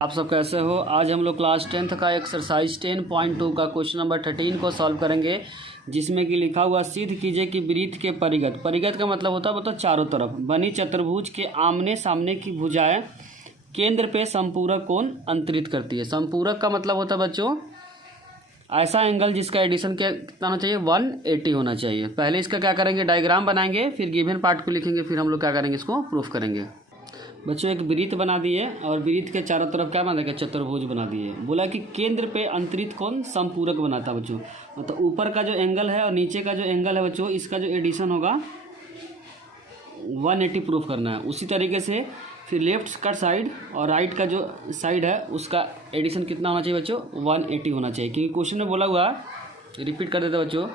आप सब कैसे हो। आज हम लोग क्लास 10th का एक्सरसाइज 10.2 का क्वेश्चन नंबर 13 को सॉल्व करेंगे, जिसमें कि लिखा हुआ सिद्ध कीजिए कि वृत्त के परिगत, परिगत का मतलब होता है मतलब चारों तरफ बनी चतुर्भुज के आमने सामने की भुजाएं केंद्र पे संपूरक कोण अंतरित करती है। संपूरक का मतलब होता है बच्चों ऐसा एंगल जिसका एडिशन कितना होना चाहिए 180 होना चाहिए। पहले इसका क्या करेंगे, डायग्राम बनाएंगे, फिर गिवन पार्ट को लिखेंगे, फिर हम लोग क्या करेंगे इसको प्रूफ करेंगे। बच्चों एक वृत्त बना दिए और वृत्त के चारों तरफ क्या बना देगा, चतुर्भुज बना दिए। बोला कि केंद्र पे अंतरित कोण संपूरक बनाता है बच्चों, मतलब ऊपर का जो एंगल है और नीचे का जो एंगल है बच्चों, इसका जो एडिशन होगा 180 प्रूफ करना है। उसी तरीके से फिर लेफ्ट का साइड और राइट का जो साइड है उसका एडिशन कितना होना चाहिए बच्चों, 180 होना चाहिए। क्योंकि क्वेश्चन में बोला हुआ, रिपीट कर देते बच्चों,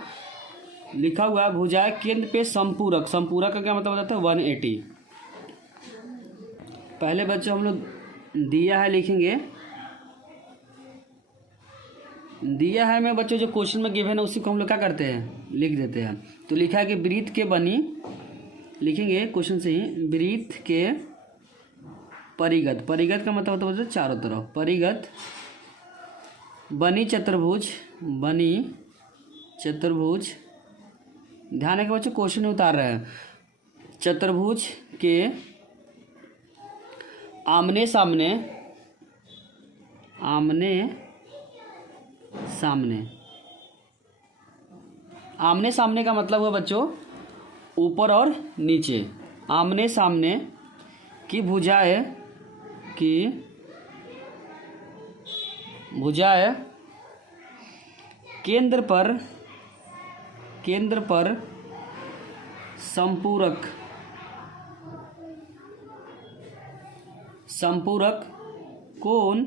लिखा हुआ भुजाएं केंद्र पे संपूरक, संपूरक का क्या मतलब होता है 180। पहले बच्चों हम लोग दिया है लिखेंगे, दिया है में बच्चों जो क्वेश्चन में गिवन है उसी को हम लोग क्या करते हैं लिख देते हैं। तो लिखा है कि वृत्त के बनी, लिखेंगे क्वेश्चन से ही, वृत्त के परिगत, परिगत का मतलब होता है बच्चों चारों तरफ, परिगत बनी चतुर्भुज, बनी चतुर्भुज, ध्यान है कि बच्चों क्वेश्चन में उतार रहे हैं, चतुर्भुज के आमने सामने, आमने सामने, आमने सामने का मतलब हुआ बच्चों ऊपर और नीचे, आमने सामने की भुजाएं, की भुजाएं केंद्र पर, केंद्र पर संपूरक, संपूरक कोण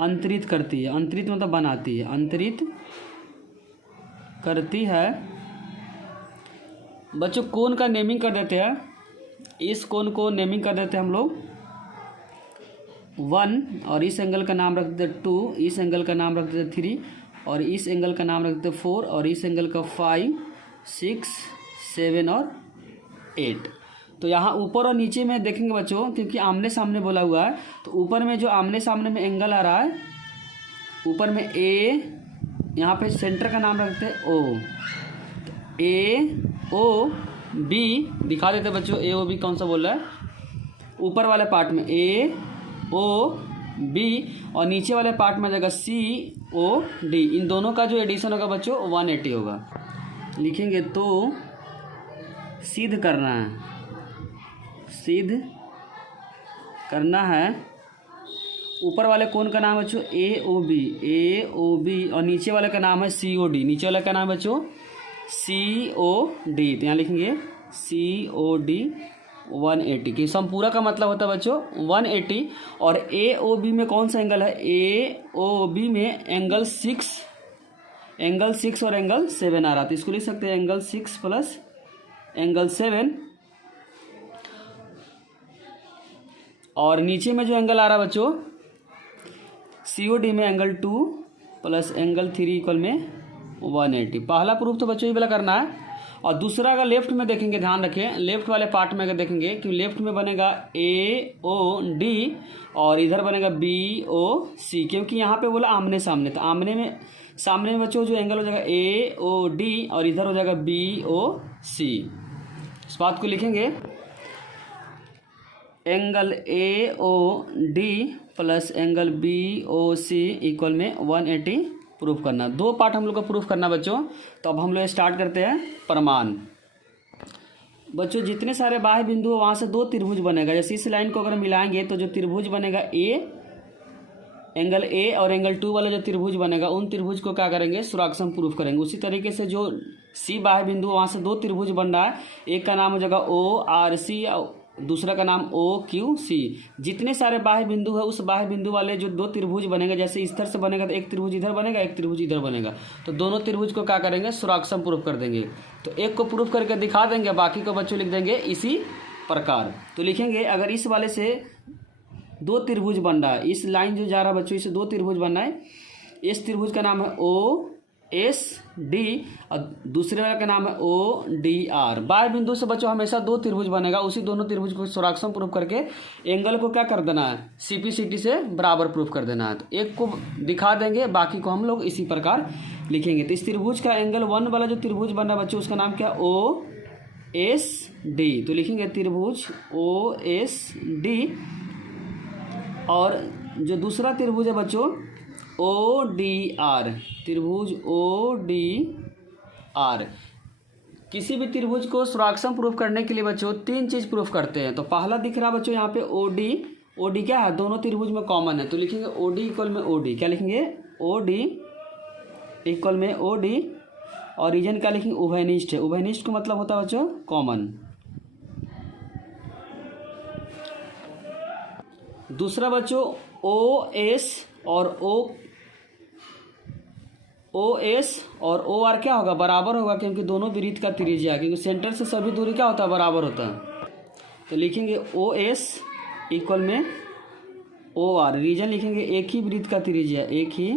अंतरित करती है। अंतरित मतलब बनाती है, अंतरित करती है। बच्चों कोण का नेमिंग कर देते हैं, इस कोण को नेमिंग कर देते हैं हम लोग 1, और इस एंगल का नाम रख देते 2, इस एंगल का नाम रख देते 3, और इस एंगल का नाम रख देते 4, और इस एंगल का 5, 6, 7 और 8। तो यहाँ ऊपर और नीचे में देखेंगे बच्चों, क्योंकि आमने सामने बोला हुआ है, तो ऊपर में जो आमने सामने में एंगल आ रहा है, ऊपर में ए, यहाँ पे सेंटर का नाम रखते हैं ओ, तो ए ओ बी दिखा देते बच्चों, ए ओ बी कौन सा बोल रहा है, ऊपर वाले पार्ट में ए ओ बी, और नीचे वाले पार्ट में जाएगा सी ओ डी। इन दोनों का जो एडिशन होगा बच्चों 180 होगा। लिखेंगे तो सिद्ध करना है, सिद्ध करना है, ऊपर वाले कोण का नाम है बच्चों ए ओ बी, ए ओ बी, और नीचे वाले का नाम है सी ओ डी, नीचे वाले का नाम है बच्चों सी ओ डी। तो यहाँ लिखेंगे सी ओ डी 180, कि संपूरक का मतलब होता है बच्चों 180। और ए ओ बी में कौन सा एंगल है, ए ओ बी में एंगल 6, एंगल 6 और एंगल 7 आ रहा, तो इसको लिख सकते हैं एंगल 6 प्लस एंगल 7। और नीचे में जो एंगल आ रहा है बच्चों COD में एंगल 2 प्लस एंगल 3 इक्वल में 180। पहला प्रूफ तो बच्चों ये वाला करना है। और दूसरा अगर लेफ्ट में देखेंगे, ध्यान रखें लेफ्ट वाले पार्ट में अगर देखेंगे कि लेफ्ट में बनेगा AOD और इधर बनेगा BOC, क्योंकि यहाँ पे बोला आमने सामने, तो आमने में सामने में बच्चों जो एंगल हो जाएगा AOD और इधर हो जाएगा BOC। इस बात को लिखेंगे angle AOD plus angle BOC equal में 180 प्रूफ करना। दो पार्ट हम लोग को प्रूफ करना बच्चों। तो अब हम लोग स्टार्ट करते हैं प्रमाण। बच्चों जितने सारे बाह्य बिंदु है वहाँ से दो त्रिभुज बनेगा। जैसे इस लाइन को अगर मिलाएंगे तो जो त्रिभुज बनेगा एंगल A और एंगल 2 वाला जो त्रिभुज बनेगा, उन त्रिभुज को क्या करेंगे, सुराक्षम प्रूफ करेंगे। उसी तरीके से जो C बाह्य बिंदु वहाँ से दो त्रिभुज बन रहा है, एक का नाम हो जाएगा ORC और दूसरा का नाम OQC। जितने सारे बाह्य बिंदु है उस बाह्य बिंदु वाले जो दो त्रिभुज बनेगा, जैसे इस तरह से बनेगा तो एक त्रिभुज इधर बनेगा, एक त्रिभुज इधर बनेगा, तो दोनों त्रिभुज को क्या करेंगे, सुराक्षम प्रूफ कर देंगे। तो एक को प्रूफ करके दिखा देंगे, बाकी को बच्चों लिख देंगे इसी प्रकार। तो लिखेंगे अगर इस वाले से दो त्रिभुज बन रहा है, इस लाइन जो जा रहा है बच्चों, इससे दो त्रिभुज बन रहा है, इस त्रिभुज का नाम है O एस डी और दूसरे वाले का नाम है ओ डी आर। बाह्य बिंदु से बच्चों हमेशा दो त्रिभुज बनेगा, उसी दोनों त्रिभुज को सोराक्षम प्रूफ करके एंगल को क्या कर देना है, सीपीसीटी से बराबर प्रूफ कर देना है। तो एक को दिखा देंगे, बाकी को हम लोग इसी प्रकार लिखेंगे। तो इस त्रिभुज का एंगल 1 वाला जो त्रिभुज बन रहा है बच्चों, उसका नाम क्या, ओ एस डी। तो लिखेंगे त्रिभुज ओ एस डी। और जो दूसरा त्रिभुज है बच्चों ओ डी आर, त्रिभुज ओ डी आर। किसी भी त्रिभुज को सोराक्षम प्रूफ करने के लिए बच्चों 3 चीज़ प्रूफ करते हैं। तो पहला दिख रहा बच्चों यहाँ पे ओ डी क्या है, दोनों त्रिभुज में कॉमन है। तो लिखेंगे ओ डी इक्वल में ओ डी, क्या लिखेंगे, ओ डी इक्वल में ओ डी। और रीजन क्या लिखेंगे, उभयनिष्ठ है। उभयनिष्ठ का मतलब होता है बच्चों कॉमन। दूसरा बच्चों ओ एस और ओ एस और ओ आर क्या होगा, बराबर होगा, क्योंकि दोनों वृत्त का त्रिज्या है, क्योंकि सेंटर से सभी दूरी क्या होता है, बराबर होता है। तो लिखेंगे ओ एस इक्वल में ओ आर। रीजन लिखेंगे एक ही वृत्त का त्रिज्या, एक ही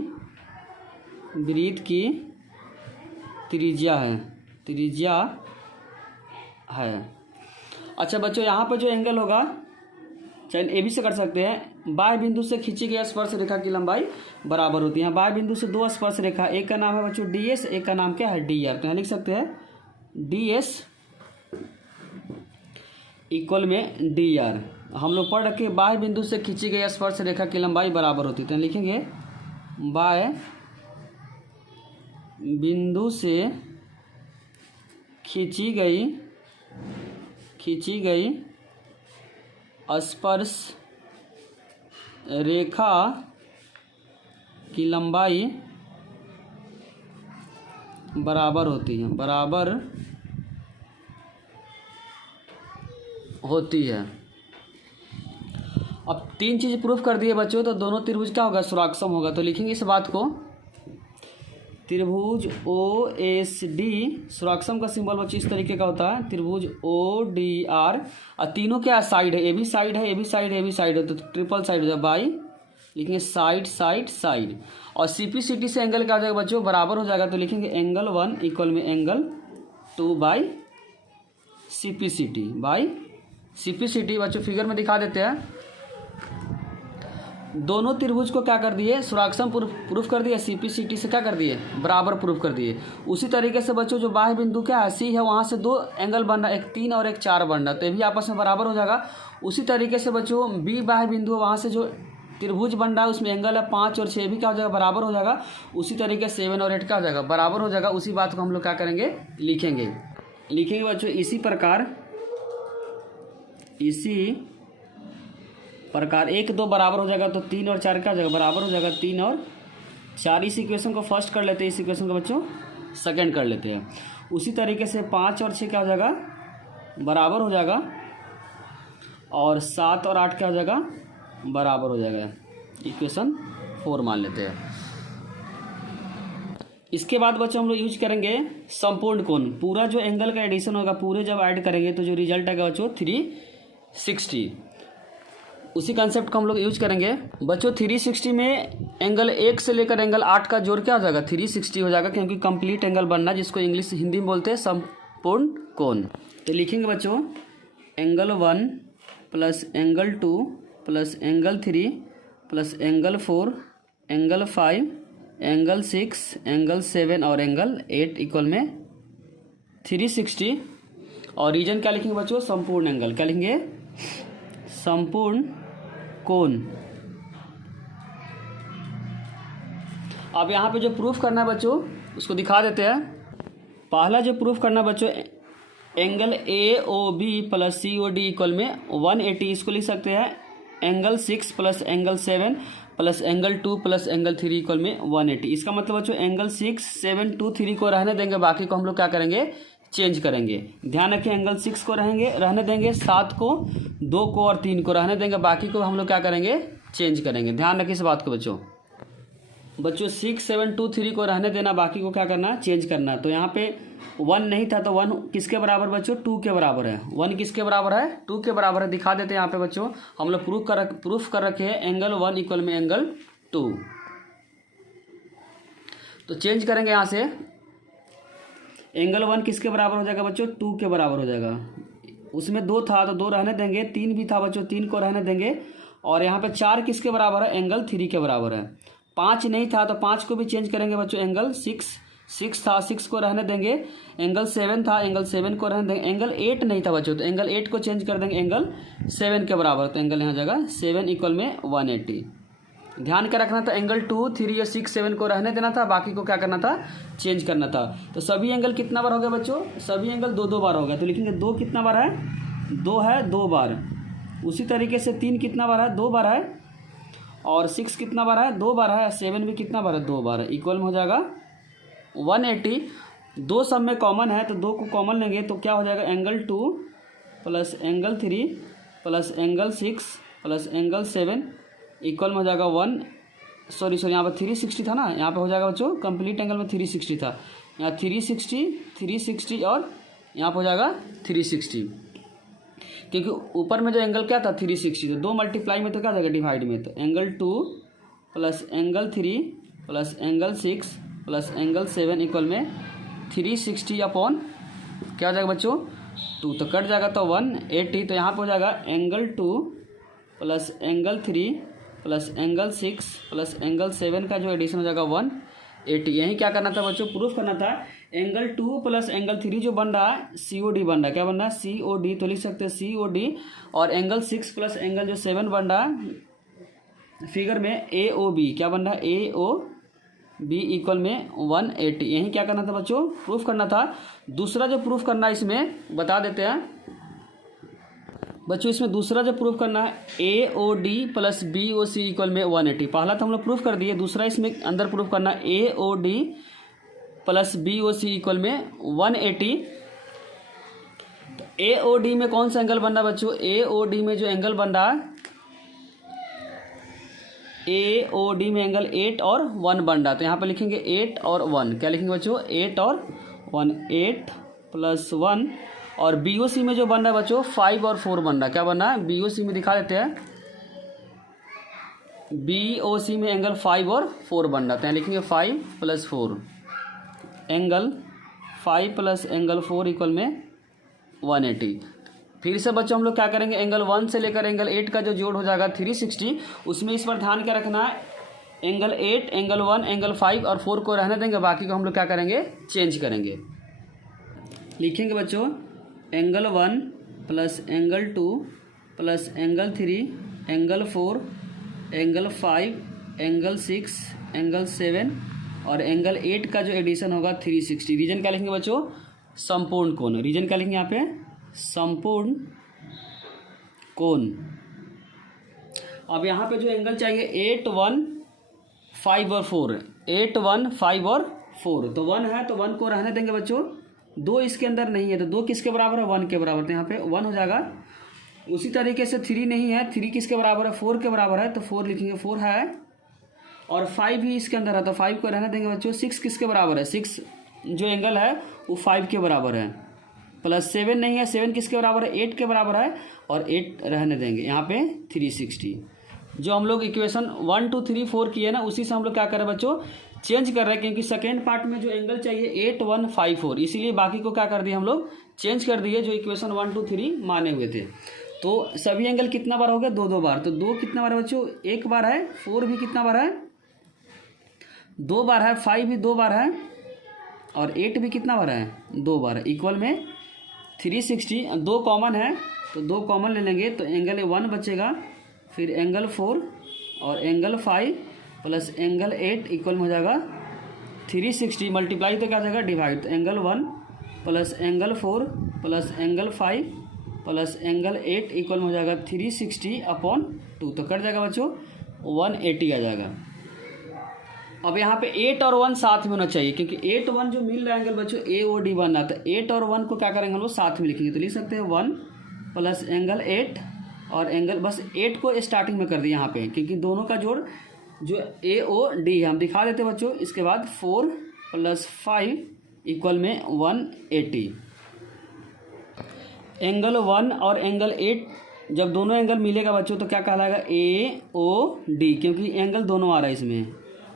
वृत्त की त्रिज्या है। अच्छा बच्चों यहाँ पर जो एंगल होगा, चाहे ए बी से कर सकते हैं, बाह्य बिंदु से खींची गई स्पर्श रेखा की लंबाई बराबर होती है। बाह्य बिंदु से दो स्पर्श रेखा, एक का नाम है बच्चों डी एस, एक का नाम क्या है, डी आर। तो यहाँ लिख सकते हैं डी एस इक्वल में डी आर। हम लोग पढ़ रखे बाह्य बिंदु से खींची गई स्पर्श रेखा की लंबाई बराबर होती है। तो लिखेंगे बाह्य बिंदु से खींची गई स्पर्श रेखा की लंबाई बराबर होती है। अब 3 चीज़ प्रूफ कर दिए बच्चों, तो दोनों त्रिभुज क्या होगा, सोराक्षम होगा। तो लिखेंगे इस बात को, त्रिभुज ओ एस डी सोराक्षम का सिंबल बच्चों इस तरीके का होता है, त्रिभुज ओ डी आर। और तीनों क्या साइड है, ए बी साइड है, ए बी साइड है, ए बी साइड है, तो ट्रिपल साइड है, बाई लिखेंगे साइड साइड साइड। और सीपीसीटी से एंगल क्या हो जाएगा बच्चों, बराबर हो जाएगा। तो लिखेंगे एंगल 1 इक्वल में एंगल 2 बाई सीपीसीटी। बच्चों फिगर में दिखा देते हैं। दोनों त्रिभुज को क्या कर दिए, सोराक्षम प्रूफ कर दिए, सीपीसीटी से क्या कर दिए, बराबर प्रूफ कर दिए। उसी तरीके से बच्चों जो बाह्य बिंदु क्या है, सी है, वहाँ से 2 एंगल बन रहा है, एक 3 और एक 4 बन रहा है, तो ये भी आपस में बराबर हो जाएगा। उसी तरीके से बच्चों बी बाह्य बिंदु, वहाँ से जो त्रिभुज बन रहा है उसमें एंगल है 5 और 6, भी क्या हो जाएगा, बराबर हो जाएगा। उसी तरीके से 7 और 8 क्या हो जाएगा, बराबर हो जाएगा। उसी बात को हम लोग क्या करेंगे, लिखेंगे बच्चों इसी प्रकार 1 2 बराबर हो जाएगा, तो 3 और 4 क्या हो जाएगा, बराबर हो जाएगा। 3 और 4 इस इक्वेशन को फर्स्ट कर लेते हैं, इस इक्वेशन को बच्चों सेकंड कर लेते हैं। उसी तरीके से 5 और 6 क्या हो जाएगा, बराबर हो जाएगा। और 7 और 8 क्या हो जाएगा, बराबर हो जाएगा। इक्वेशन 4 मान लेते हैं। इसके बाद बच्चों हम लोग यूज करेंगे संपूर्ण कोण। पूरा जो एंगल का एडिशन होगा, पूरे जब ऐड करेंगे तो जो रिजल्ट आएगा बच्चों 360। उसी कंसेप्ट को हम लोग यूज करेंगे बच्चों। 360 में एंगल 1 से लेकर एंगल 8 का जोड़ क्या हो जाएगा, 360 हो जाएगा, क्योंकि कंप्लीट एंगल बनना, जिसको इंग्लिश हिंदी में बोलते हैं संपूर्ण कोण। तो लिखेंगे बच्चों angle 1 plus angle 2 plus angle 3 plus angle 4 angle 5 angle 6 angle 7 और एंगल 8 इक्वल में 360। और रीजन क्या लिखेंगे बच्चों, संपूर्ण एंगल। क्या लिखेंगे, संपूर्ण कोण। अब यहाँ पे जो प्रूफ करना है बच्चों उसको दिखा देते हैं। पहला जो प्रूफ करना है बच्चों, angle A O B plus C O D equal में 180, इसको लिख सकते हैं angle 6 plus angle 7 plus angle 2 plus angle 3 equal में 180। इसका मतलब बच्चों एंगल 6 7 2 3 को रहने देंगे, बाकी को हम लोग क्या करेंगे, चेंज करेंगे। ध्यान रखिए एंगल 6 को रहने देंगे, 7 को, 2 को और 3 को रहने देंगे, बाकी को हम लोग क्या करेंगे, चेंज करेंगे। ध्यान रखिए इस बात को बच्चों 6 7 2 3 को रहने देना, बाकी को क्या करना, चेंज करना। तो यहाँ पे 1 नहीं था, तो 1 किसके बराबर बच्चों, 2 के बराबर है। 1 किसके बराबर है, 2 के बराबर है। दिखा देते हैं यहाँ पे बच्चों, हम लोग प्रूफ कर रखे हैं एंगल 1 इक्वल में एंगल 2। तो चेंज करेंगे यहाँ से, एंगल 1 किसके बराबर हो जाएगा बच्चों, 2 के बराबर हो जाएगा। उसमें 2 था तो 2 रहने देंगे, 3 भी था बच्चों 3 को रहने देंगे, और यहाँ पे 4 किसके बराबर है, एंगल 3 के बराबर है। 5 नहीं था तो 5 को भी चेंज करेंगे बच्चों, एंगल 6 था 6 को रहने देंगे, एंगल 7 था एंगल 7 को रहने देंगे, एंगल 8 नहीं था बच्चों तो एंगल 8 को चेंज कर देंगे एंगल 7 के बराबर, तो एंगल यहाँ जगह 7 इक्वल में 180। ध्यान क्या रखना था, एंगल 2, 3 या 6, 7 को रहने देना था, बाकी को क्या करना था, चेंज करना था। तो सभी एंगल कितना बार हो गया बच्चों, सभी एंगल 2 बार हो गया, तो लिखेंगे 2 कितना बार है, 2 है 2 बार। उसी तरीके से 3 कितना बार है, 2 बार है, और 6 कितना बार है, 2 बार है, 7 भी कितना बार है, 2 बार है, इक्वल में हो जाएगा 180। 2 सब में कॉमन है तो 2 को कॉमन लेंगे तो क्या हो जाएगा, angle 2 plus angle 3 plus angle 6 plus angle 7 equal में हो जाएगा सॉरी यहाँ पर 360 था ना, यहाँ पे हो जाएगा बच्चों कंप्लीट एंगल में 360 था, यहाँ 360 और यहाँ पर हो जाएगा 360, क्योंकि ऊपर में जो एंगल क्या था 360, तो 2 मल्टीप्लाई में तो क्या हो जाएगा डिवाइड में, तो angle 2 plus angle 3 plus angle 6 plus angle 7 equal में 360 अपॉन क्या हो जाएगा बच्चों 2, तो कट जाएगा तो 180, तो यहाँ पे हो जाएगा angle 2 plus angle 3 plus angle 6 plus angle 7 का जो एडिशन हो जाएगा 180। यही क्या करना था बच्चों, प्रूफ करना था। एंगल 2 प्लस एंगल 3 जो बन रहा है COD बन रहा है, क्या बन रहा है COD, तो लिख सकते हैं COD, और एंगल 6 प्लस एंगल जो 7 बन रहा है फिगर में AOB, क्या बन रहा है AOB इक्वल में 180। यही क्या करना था बच्चों, प्रूफ करना था। दूसरा जो प्रूफ करना है इसमें बता देते हैं बच्चों, इसमें दूसरा जो प्रूफ करना है AOD प्लस BOC इक्वल में 180। पहला तो हम लोग प्रूफ कर दिए, दूसरा इसमें अंदर प्रूफ करना है AOD प्लस BOC इक्वल में 180। तो AOD में कौन सा एंगल बन रहा है बच्चों, AOD में जो एंगल बन रहा है, AOD में एंगल 8 और 1 बन रहा है, तो यहाँ पर लिखेंगे 8 और 1, क्या लिखेंगे बच्चों 8 और 1, 8 प्लस 1, और BOC में जो बन रहा है बच्चों 5 और 4 बन रहा है, क्या बन रहा है BOC में दिखा देते हैं, BOC में एंगल 5 और 4 बन रहा है, तो यहाँ लिखेंगे 5 plus 4, angle 5 plus angle 4 equal में 180। फिर से बच्चों हम लोग क्या करेंगे, एंगल 1 से लेकर एंगल 8 का जो जोड़ हो जाएगा 360, उसमें इस पर ध्यान क्या रखना है, एंगल 8 एंगल 1 एंगल 5 और 4 को रहने देंगे, बाकी को हम लोग क्या करेंगे चेंज करेंगे। लिखेंगे बच्चों angle 1 plus angle 2 plus angle 3 angle 4 angle 5 angle 6 angle 7 और एंगल 8 का जो एडिशन होगा 360। रीजन क्या लिखेंगे बच्चों, संपूर्ण कोण। रीजन क्या लिखेंगे यहाँ पे, संपूर्ण कोण। अब यहाँ पे जो एंगल चाहिए 8, 1, 5 और 4, 8, 1, 5 और 4, तो 1 है तो 1 को रहने देंगे बच्चों, 2 इसके अंदर नहीं है तो 2 किसके बराबर है 1 के बराबर, तो यहाँ पे 1 हो जाएगा। उसी तरीके से 3 नहीं है, 3 किसके बराबर है 4 के बराबर है, तो 4 लिखेंगे 4 है, और 5 भी इसके अंदर है तो 5 को रहने देंगे बच्चों। 6 किसके बराबर है, 6 जो एंगल है वो 5 के बराबर है, प्लस 7 नहीं है, 7 किसके बराबर है 8 के बराबर है, और 8 रहने देंगे यहाँ पे 360। जो हम लोग इक्वेशन 1 2 3 4 किए ना, उसी से हम लोग क्या कर रहे हैं बच्चों चेंज कर रहे हैं, क्योंकि सेकेंड पार्ट में जो एंगल चाहिए 8, 1, 5, 4, इसीलिए बाकी को क्या कर दिए हम लोग चेंज कर दिए, जो इक्वेशन 1 2 3 माने हुए थे। तो सभी एंगल कितना बार हो गया 2 बार, तो 2 कितना बार है बच्चों 1 बार है, 4 भी कितना बार है 2 बार है, 5 भी 2 बार है, और 8 भी कितना बार है 2 बार है, इक्वल में 360। 2 कॉमन है तो 2 कॉमन ले लेंगे तो एंगल 1 बचेगा, फिर एंगल 4 और एंगल 5 प्लस एंगल 8 इक्वल में हो जाएगा 360, मल्टीप्लाई तो क्या हो जाएगा डिवाइड, तो angle 1 plus angle 4 plus angle 5 plus angle 8 equal में हो जाएगा 360 अपॉन 2, तो कट जाएगा बच्चों 180 आ जाएगा। अब यहाँ पे 8 और 1 साथ में होना चाहिए, क्योंकि 8 1 जो मिल रहा है एंगल बच्चों AOD बन रहा था, 8 और 1 को क्या करेंगे हम लोग साथ में लिखेंगे, तो लिख सकते हैं 1 प्लस एंगल 8 और एंगल, बस 8 को स्टार्टिंग में कर दिया यहाँ पे, क्योंकि दोनों का जोड़ जो AOD है हम दिखा देते बच्चों। इसके बाद 4 प्लस 5 इक्वल में 180। एंगल 1 और एंगल 8 जब दोनों एंगल मिलेगा बच्चों तो क्या कहलाएगा AOD, क्योंकि एंगल दोनों आ रहा है इसमें,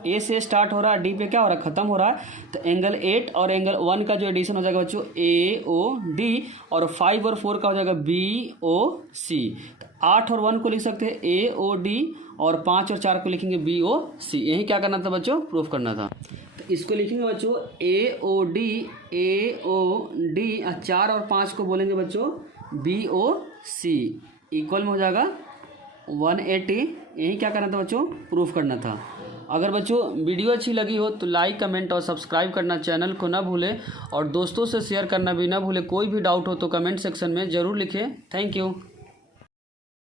ए से स्टार्ट हो रहा है, डी पे क्या हो रहा है, ख़त्म हो रहा है, तो एंगल 8 और एंगल 1 का जो एडिशन हो जाएगा बच्चों ए ओ डी, और 5 और 4 का हो जाएगा बी ओ सी। तो 8 और 1 को लिख सकते हैं ए ओ डी, और 5 और 4 को लिखेंगे बी ओ सी। यही क्या करना था बच्चों, प्रूफ करना था। तो इसको लिखेंगे बच्चों ए ओ डी, 4 और 5 को बोलेंगे बच्चों बी ओ सी, इक्वल में हो जाएगा 180। यही क्या करना था बच्चों, प्रूफ करना था। अगर बच्चों वीडियो अच्छी लगी हो तो लाइक, कमेंट और सब्सक्राइब करना चैनल को ना भूलें, और दोस्तों से शेयर करना भी ना भूलें। कोई भी डाउट हो तो कमेंट सेक्शन में ज़रूर लिखें। Thank you.